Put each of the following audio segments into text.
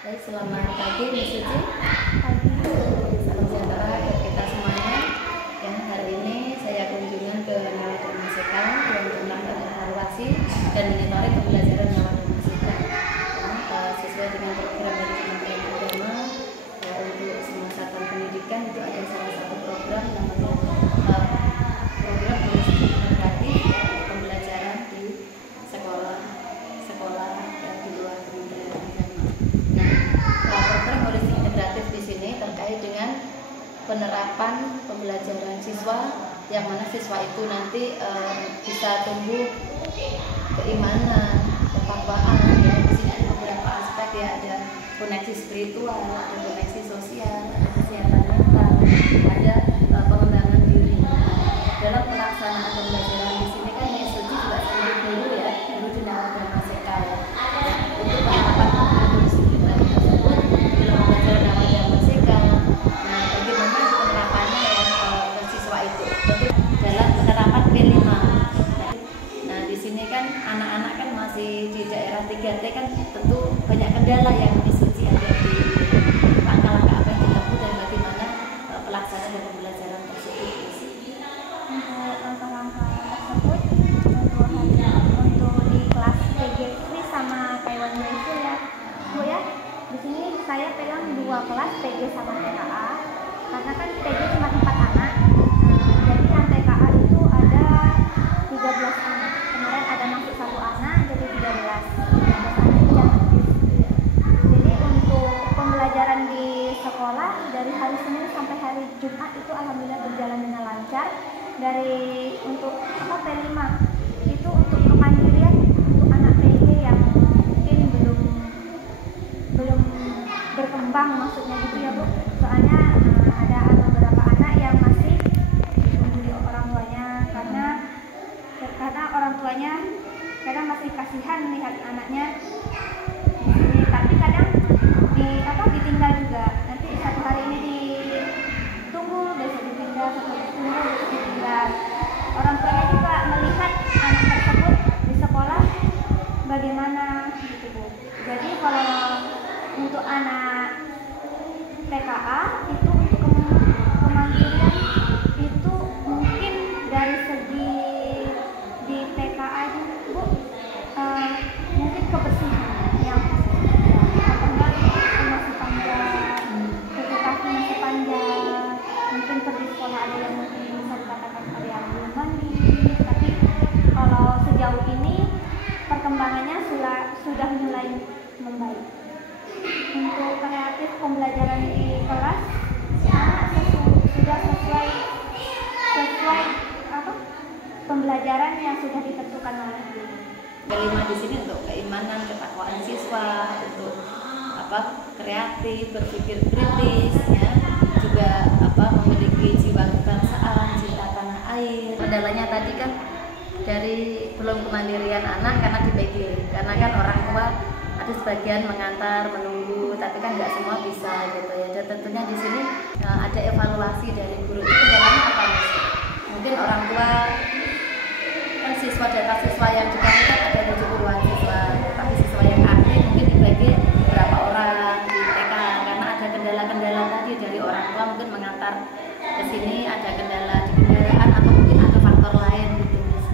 Baik, selamat pagi Mbak Suci. Pagi. Salam sejahtera buat kita semuanya. Yang hari ini saya kunjungan ke Nawadharma Seka yang tentang evaluasi dan monitoring pembelajaran Nawadharma Seka. Sesuai dengan program dari Kementerian Agama untuk semua satuan pendidikan itu ada salah satu program namanya program holistik integratif pembelajaran di sekolah di luar Kementerian Agama. Program holistik integratif di sini terkait dengan penerapan pembelajaran siswa, yang mana siswa itu nanti bisa tumbuh keimanan, ketakwaan. Ya, di sini ada beberapa aspek, ya, ada koneksi spiritual, ada koneksi sosial, ada kesehatan mental, ada pengembangan diri. Dalam pelaksanaan pembelajaran di sini kan Mbak Suci juga sendiri dulu, ya, dulu di Nawadharma Seka, ya. Untuk penerapan holistik integratif tersebut di pembelajaran Nawadharma Seka. Nah, bagaimana penerapannya ke siswa itu? Jadi dalam penerapan P5. Nah, di sini kan anak-anak kan masih di daerah 3T kan tentu banyak kendala yang Suci ada di langkah-langkah apa yang ditempuh dan bagaimana pelaksanaan dan pembelajaran tersebut. Untuk langkah-langkah tersebut untuk di kelas PG sama Taiwan itu ya Bu, ya. Di sini saya pegang 2 kelas PG sama TKA karena kan PG cuma 4 anak. Jadi yang TKA itu ada 13 anak. Kemarin ada masuk 1 anak jadi 13 anak itu yang aktif. Jadi untuk pembelajaran di sekolah dari hari Senin sampai hari Jumat itu alhamdulillah berjalan dengan lancar. Dari untuk P5 itu untuk kemandirian untuk anak PG yang mungkin belum berkembang, maksudnya gitu ya Bu. Soalnya ada beberapa anak yang masih ditunggu orang tuanya karena orang tuanya kadang masih kasihan melihat anaknya di sini, tapi kadang ditinggal juga. Nanti satu hari ini ditunggu, besok ditinggal, satu hari tunggu, besok ditinggal. Orang tuanya juga melihat anak tersebut di sekolah bagaimana gitu Bu. Jadi kalau untuk anak TKA itu untuk kemandirian itu mungkin dari segi di TKA itu Bu, mungkin kebersihan yang masih panjang, vegetasi masih panjang, mungkin pergi sekolah ada yang mungkin bisa dikatakan ada yang belum mandi. Tapi kalau sejauh ini perkembangannya sudah mulai membaik. Untuk kreatif pembelajaran di kelas sudah sesuai pembelajaran yang sudah ditentukan oleh guru. Kelima di sini untuk keimanan, ketakwaan siswa, untuk kreatif, berpikir kritis, ya, juga memiliki jiwa kebangsaan, cinta tanah air. Kendalanya tadi kan dari belum kemandirian anak karena di PG, karena kan orang tua ada sebagian mengantar, menunggu, tapi kan nggak semua bisa gitu ya. Dan tentunya di sini ada evaluasi dari guru. Itu kendalanya apa Mas? Mungkin orang tua kan data siswa yang dikasih kan ada 70-an siswa, tapi siswa yang aktif mungkin dibagi berapa orang di TK, karena ada kendala-kendala tadi dari orang tua mungkin mengantar ke sini, ada kendala di kendaraan atau mungkin ada faktor lain gitu Mas.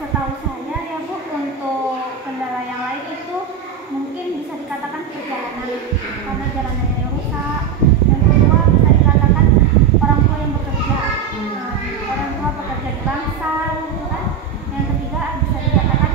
Setahu saya ya Bu, untuk kendala yang lain itu mungkin bisa dikatakan perjalanan, karena jalanannya yang rusak. Yang kedua bisa dikatakan orang tua yang bekerja, orang tua bekerja di bangsal gitu kan. Yang ketiga bisa dikatakan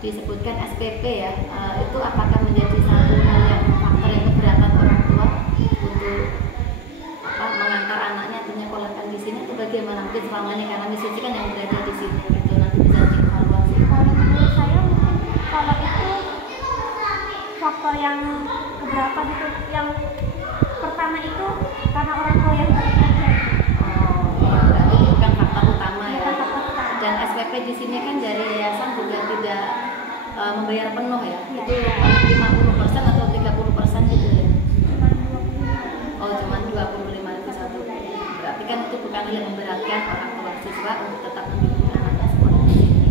disebutkan SPP ya, itu apakah menjadi satu hal yang faktor yang keberatan orang tua untuk mengantar anaknya atau menyekolahkan di sini, atau bagaimana? Mungkin selama ini karena Miss Suci kan yang berada di sini gitu, nanti bisa dievaluasi. Kalau menurut saya mungkin kalau itu faktor yang keberapa gitu, yang pertama itu karena orang tua yang teringat. Berarti itu bukan faktor utama ya. Bukan faktor utama. Dan SPP di sini kan dari yayasan juga tidak membayar penuh ya. Iya. Itu 50% atau 30% gitu ya. Cuma 25. Oh, cuma 25 satu. Berarti kan itu bukan hal yang memberatkan orang tua siswa untuk tetap mendidik anaknya sekolah di sini.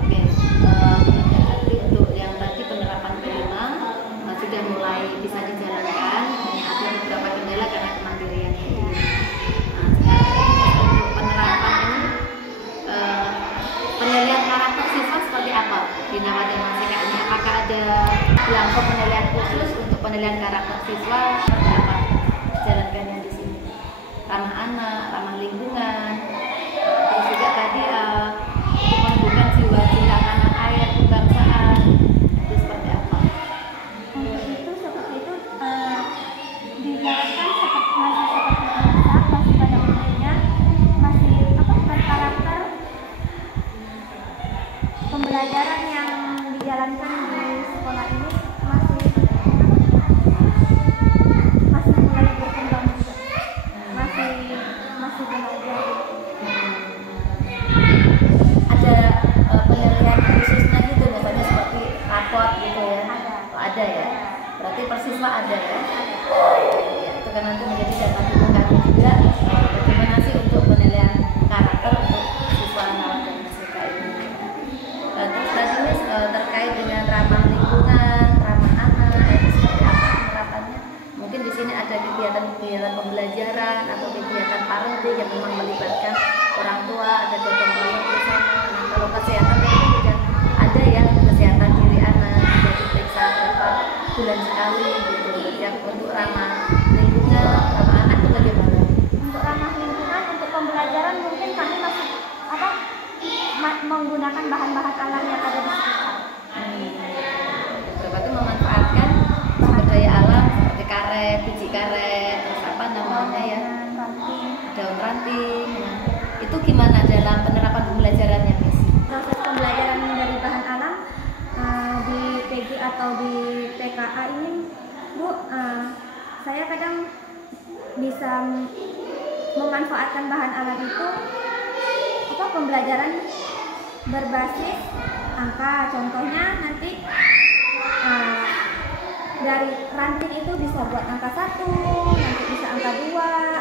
Oke, berarti untuk yang tadi penerapan kelima sudah mulai bisa dijalankan. Hanya ada beberapa kendala karena kemandirian ini. Nah, sekarang untuk penerapan ini penilaian karakter siswa seperti apa di Nawacita MSK ini? Apakah ada belangko penilaian khusus untuk penilaian karakter siswa? Seperti apa jalankannya di sini? Ramah anak, ramah lingkungan, terus juga tadi untuk menumbuhkan jiwa cinta tanah air, kebangsaan, itu seperti apa? Untuk itu seperti itu dijalankan seperti masih pada umumnya, masih berkarakter pembelajaran yang dijalankan di sekolah ini masih mulai berkembang juga, masih belajar. Ada penilaian khususnya gitu, misalnya seperti raport gitu ya? Ada ya? Berarti persiswa ada ya? Ya, itu kan nanti menjadi data dukung kami juga bagaimana sih untuk penilaian karakter untuk siswa Nawacita MSK ini. Terus tadi Miss, terkait dengan ramah lingkungan, ramah anak, itu seperti apa penerapannya? Mungkin di sini ada kegiatan-kegiatan pembelajaran atau kegiatan parenting yang memang melibatkan orang tua, ada gotong royong bersama. Nah, kalau kesehatan itu juga ada ya, kesehatan diri anak juga diperiksa berapa bulan sekali gitu. Yang untuk ramah lingkungan, ramah anak itu bagaimana? Untuk ramah lingkungan, untuk pembelajaran mungkin kami masih menggunakan bahan-bahan alam yang ada di sekitar. Berarti memanfaatkan sumber daya alam seperti karet, biji karet, terus apa namanya ya, daun ranting. Nah, itu gimana dalam penerapan pembelajarannya, Miss? Proses pembelajaran dari bahan alam di PG atau di TKA ini, Bu, saya kadang bisa memanfaatkan bahan alam itu pembelajaran berbasis angka. Contohnya nanti dari ranting itu bisa buat angka 1, nanti bisa angka 2,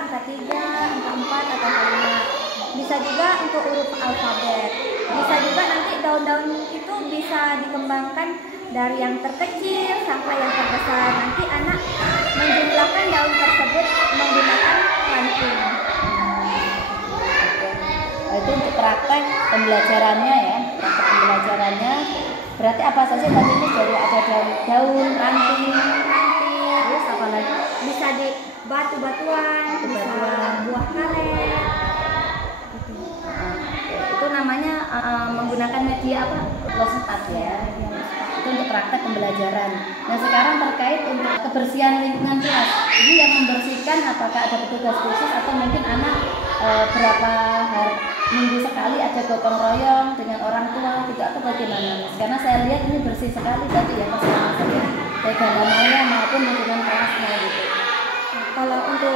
angka 3, angka 4, atau angka 5. Bisa juga untuk huruf alfabet. Bisa juga nanti daun-daun itu bisa dikembangkan dari yang terkecil sampai yang terbesar. Nanti anak menjumlahkan daun tersebut menggunakan ranting. Itu untuk praktek pembelajarannya ya, praktek pembelajarannya berarti apa saja tadi ini dari ada daun ranting, terus apa lagi? Bisa di batu-batuan, bisa buah karet. Itu namanya menggunakan media apa? Losetat ya. Itu untuk praktek pembelajaran. Nah, sekarang terkait untuk kebersihan lingkungan kelas, ini yang membersihkan apakah ada petugas khusus atau mungkin anak berapa minggu sekali ada gotong royong dengan orang tua gitu, atau bagaimana? Karena saya lihat ini bersih sekali tadi ya pas masuk ya, baik halamannya maupun lingkungan kelasnya gitu. Kalau untuk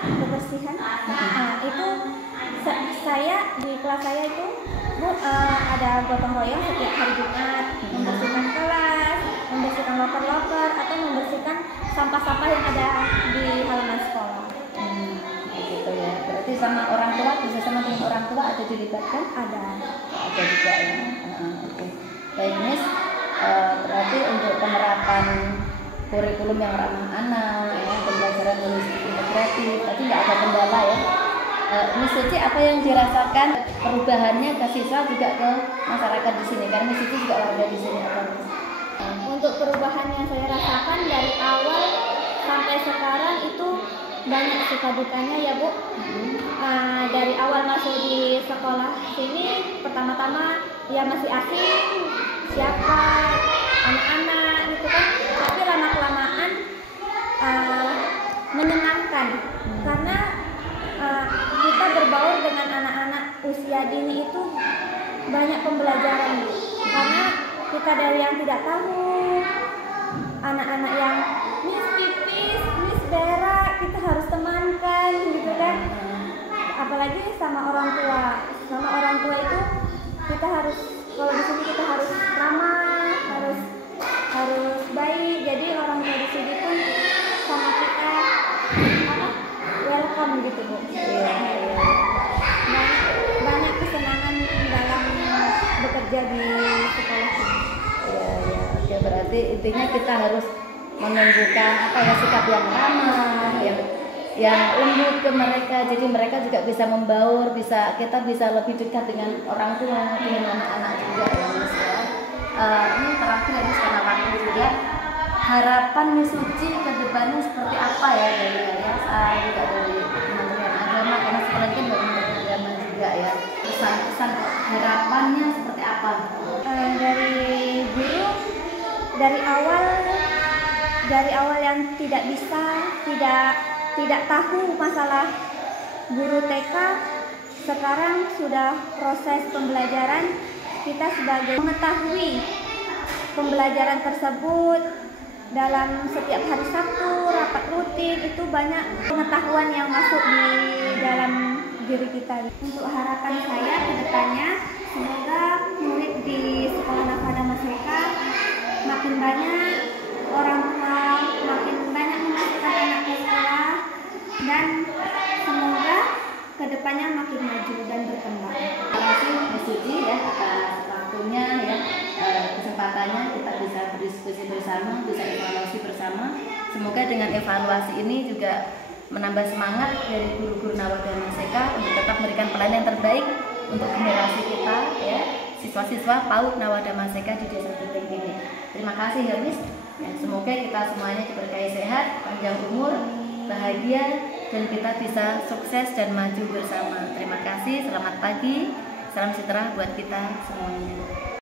kebersihan, itu saya di kelas saya itu, Bu, ada gotong royong setiap hari Jumat, membersihkan kelas, membersihkan loker-loker, atau membersihkan sampah-sampah yang ada di halaman sekolah. Gitu ya. Berarti sama orang tua, bisa sama dengan orang tua ada dilibatkan? Ada juga ya. Oke. Baik, Miss. Berarti untuk penerapan kurikulum yang ramah anak, ya, pembelajaran holistik integratif, tadi nggak ada kendala ya. Miss Suci, apa yang dirasakan perubahannya ke siswa juga ke masyarakat di sini? Karena Miss Suci juga warga di sini, apa Miss? Untuk perubahan yang saya rasakan dari awal sampai sekarang itu banyak suka dukanya ya, Bu. Dari awal masuk di sekolah sini, pertama-tama ya masih asing, siapa anak-anak gitu kan, tapi lama-kelamaan menyenangkan karena kita berbaur dengan anak-anak usia dini itu banyak pembelajaran, karena kita dari yang tidak tahu, anak-anak yang Miss pipis, Miss berak, kita harus temankan gitu kan, apalagi sama orang tua. Sama orang tua itu kita harus, kalau di sini kita harus ramah, harus baik. Jadi orang tua di sini pun sama kita welcome gitu Bu. Banyak kesenangan dalam bekerja di sekolah ini. Oke, berarti intinya kita harus menunjukkan sikap yang ramah, yang lembut ke mereka, jadi mereka juga bisa membaur, kita bisa lebih dekat dengan orang tua, dengan anak-anak juga ya Miss ya. Ini terakhir ya Miss, karena waktu juga, harapan Miss Suci ke depannya seperti apa ya dari yayasan juga dari Kementerian Agama, karena sekolah ini kan Kementerian Agama juga ya, pesan-pesan harapannya seperti apa? Dari guru, dari awal yang tidak bisa, tidak tahu masalah guru TK, sekarang sudah proses pembelajaran, kita sebagai mengetahui pembelajaran tersebut dalam setiap hari Sabtu, rapat rutin, itu banyak pengetahuan yang masuk di dalam diri kita. Untuk harapan saya ke depannya, semoga murid di Sekolah Navada Maseka makin banyak, orang tua makin banyak memasukkan anak ke sekolah, dan semoga kedepannya makin maju dan berkembang. Terima kasih Miss Suci ya atas waktunya ya, kesempatannya kita bisa berdiskusi bersama, bisa evaluasi bersama. Semoga dengan evaluasi ini juga menambah semangat dari guru-guru Navada Maseka untuk tetap memberikan pelayanan yang terbaik untuk generasi kita ya, siswa-siswa PAUD Navada Maseka di Desa Titik ini. Terima kasih ya Miss. Ya, semoga kita semuanya diberkahi sehat, panjang umur, bahagia, dan kita bisa sukses dan maju bersama. Terima kasih, selamat pagi, salam sejahtera buat kita semuanya.